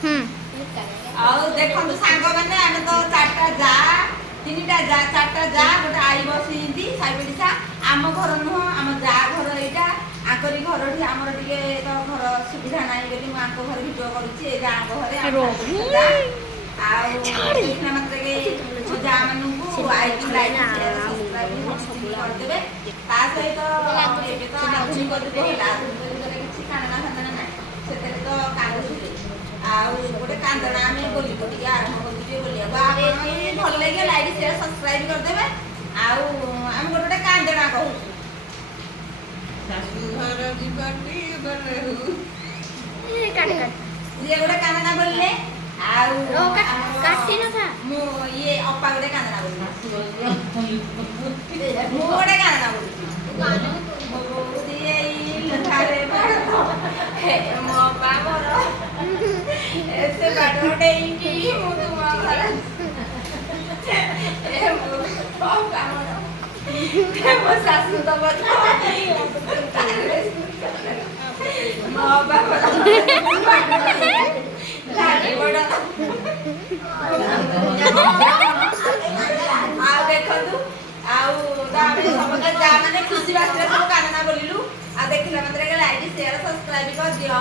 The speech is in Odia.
ଆଉ ଦେଖନ୍ତୁ ସାଙ୍ଗମାନେ ଆମେ ତ ଚାରିଟା ଯା ତିନିଟା ଯା ଚାରିଟା ଯା ଗୋଟେ ଆଈ ବସିଛନ୍ତି ସାଇପଡ଼ିଶା ଆମ ଘର ନୁହଁ ଆମ ଯା ଘର ଏଇଟା ଆଙ୍କରି ଘରଠି ଆମର ଟିକେ ତ ଘର ସୁବିଧା ନାହିଁ ବୋଲି ମୁଁ ଆଙ୍କ ଘରେ ଭିଡ଼ିଓ କରୁଛି ଏଇଟା ଆଙ୍କ ଘରେ ଆଉ ଦେଖିଲା ମାତ୍ରକେ ମୋ ଯା ମାନଙ୍କୁ ଆଇକି ଲାଇକ୍ ସେୟାର ସବସ୍କ୍ରାଇବ୍ କରିଦେବେ ତା ସହିତ ଏବେ ତ ଆଧୁନିକ ଯୁଗ ହେଲା ଆଧୁନିକ ଯୁଗରେ କିଛି କାନ୍ଦଣା ଫାନ୍ଦଣା ନାହିଁ ସେଥିରେ ତ କାନ୍ଦୁଥିଲେ ଆଉ ଗୋଟେ କାନ୍ଦଣା ଆମେ ବୋଲିବୁ ଟିକେ ଆରମ୍ଭ କରୁଛୁ ଟିକେ ବୋଲିବାକୁ ଆପଣ ଭଲ ଲାଗିଲେ ଲାଇକ୍ ସେୟାର ସବସ୍କ୍ରାଇବ୍ କରିଦେବେ ଆଉ ଆମେ ଗୋଟେ କାନ୍ଦଣା କହୁଛୁ ଶାଶୁଘର ଯିବାଟି ଗଲେ ଯିଏ ଗୋଟେ କାନ୍ଦଣା ବୋଲିଲେ ଆଉ ମୁଁ ଇଏ ଅପା ଗୋଟେ କାନ୍ଦଣା ବୋଲିଲେ ମୁଁ ଗୋଟେ କାନ୍ଦଣା ବୋଲିଲି ମୋ ବୋଉ ଦିଏ ଲୁହାରେ ମୋ ଅପା ମୋର ସେ ବାଟ ଡେଇଁକି ମୁଁ ତୁମ ଘର ଅପା ମୋର ମୋ ଶାଶୁ ତ ବଡ଼ ମୋ ଅପା ବଡ଼ ଆଉ ଦେଖନ୍ତୁ ଆଉ ଆମେ ସମସ୍ତେ ଯା ମାନେ ଖୁସି ବାସିରେ ସବୁ କାନ୍ଦଣା ବୋଲିଲୁ ଆଉ ଦେଖିଲା ମାତ୍ରେ ଲାଇକ୍ ସେୟାର ସବସ୍କ୍ରାଇବ୍ କରିଦିଅ।